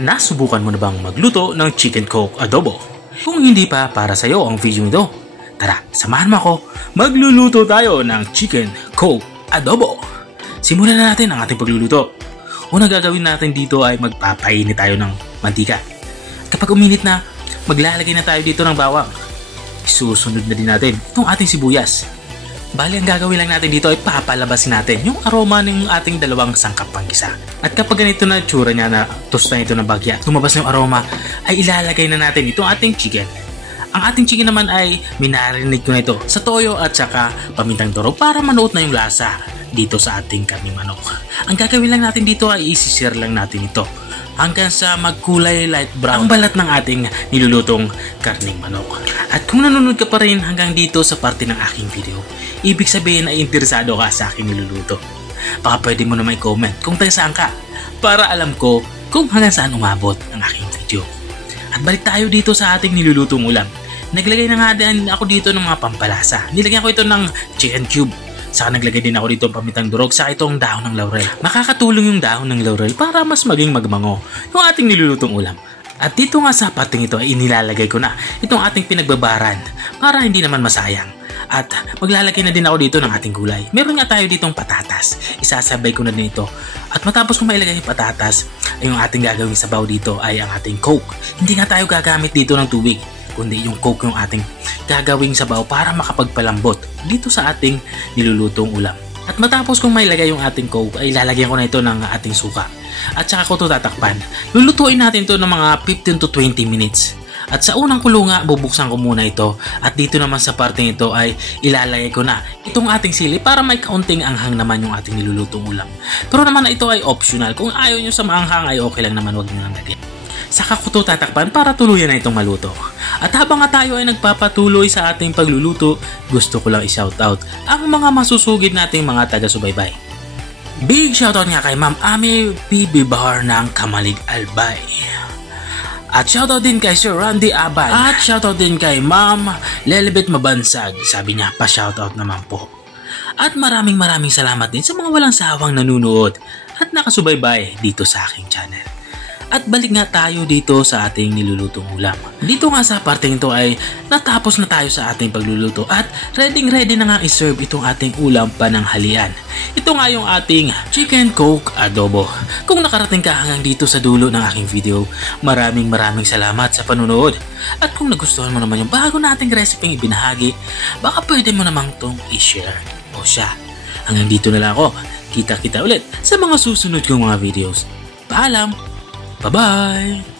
Nasubukan mo na bang magluto ng chicken coke adobo? Kung hindi pa, para sa iyo ang video ito. Tara, samahan mo ako. Magluluto tayo ng chicken coke adobo. Simulan na natin ang ating pagluluto. Una gagawin natin dito ay magpapainit tayo ng mantika. Kapag uminit na, maglalagay na tayo dito ng bawang. Isusunod na din natin itong ating sibuyas. Bali, ang gagawin lang natin dito ay papalabasin natin yung aroma ng ating dalawang sangkap panggisa. At kapag ganito na tsura niya na tosta ito ng bagya, lumabas na yung aroma, ay ilalagay na natin itong ating chicken. Ang ating chicken naman ay minarinig ko na ito sa toyo at saka pamintang durog para manuot na yung lasa dito sa ating karning manok. Ang gagawin lang natin dito ay isisir lang natin ito hanggang sa magkulay light brown ang balat ng ating nilulutong karning manok. At kung nanonood ka pa rin hanggang dito sa parte ng aking video, ibig sabihin ay interesado ka sa aking niluluto. Baka pwede mo naman i-comment kung taga saan ka para alam ko kung hanggang saan umabot ang aking video. At balik tayo dito sa ating nilulutong ulam. Naglagay na nga din ako dito ng mga pampalasa. Nilagyan ko ito ng chicken cube. Saka naglagay din ako dito ng pamintang durog, saka itong dahon ng laurel. Makakatulong yung dahon ng laurel para mas maging magmango yung ating nilulutong ulam. At dito nga sa parting ito ay inilalagay ko na itong ating pinagbabaran para hindi naman masayang. At maglalagay na din ako dito ng ating gulay. Meron nga tayo ditong patatas. Isasabay ko na din ito. At matapos kong mailagay yung patatas, ay yung ating gagawing sabaw dito ay ang ating coke. Hindi nga tayo gagamit dito ng tubig, kundi yung coke yung ating gagawing sabaw para makapagpalambot dito sa ating nilulutong ulam. At matapos kong mailagay yung ating coke ay lalagyan ko na ito ng ating suka. At saka ko ito tatakpan. Lulutuin natin ito ng mga 15 to 20 minutes. At sa unang kulunga, bubuksan ko muna ito. At dito naman sa parteng ito ay ilalagay ko na itong ating sili para may kaunting anghang naman yung ating nilulutong ulam. Pero naman ito ay optional. Kung ayaw nyo sa maanghang ay okay lang naman, huwag nyo nang lagyan. Saka ko ito tatakpan para tuluyan na itong maluto. At habang nga tayo ay nagpapatuloy sa ating pagluluto, gusto ko lang i-shoutout ang mga masusugid nating mga taga-subaybay. Big shoutout nga kay Ma'am Ami PB Bar ng Kamalig Albay. At shoutout din kay Sir Randy Abad. At shoutout din kay Ma'am Lelibet Mabansag. Sabi niya pa shoutout naman po. At maraming salamat din sa mga walang sawang nanunood at nakasubaybay dito sa aking channel. At balik nga tayo dito sa ating nilulutong ulam. Dito nga sa parteng ito ay natapos na tayo sa ating pagluluto at ready na nga i-serve itong ating ulam pananghalian. Ito nga yung ating chicken coke adobo. Kung nakarating ka hanggang dito sa dulo ng aking video, maraming salamat sa panunood. At kung nagustuhan mo naman yung bago nating recipe ibinahagi, baka pwede mo namang itong i-share o siya. Hanggang dito na lang ako. Kita ulit sa mga susunod kong mga videos. Paalam! Bye-bye!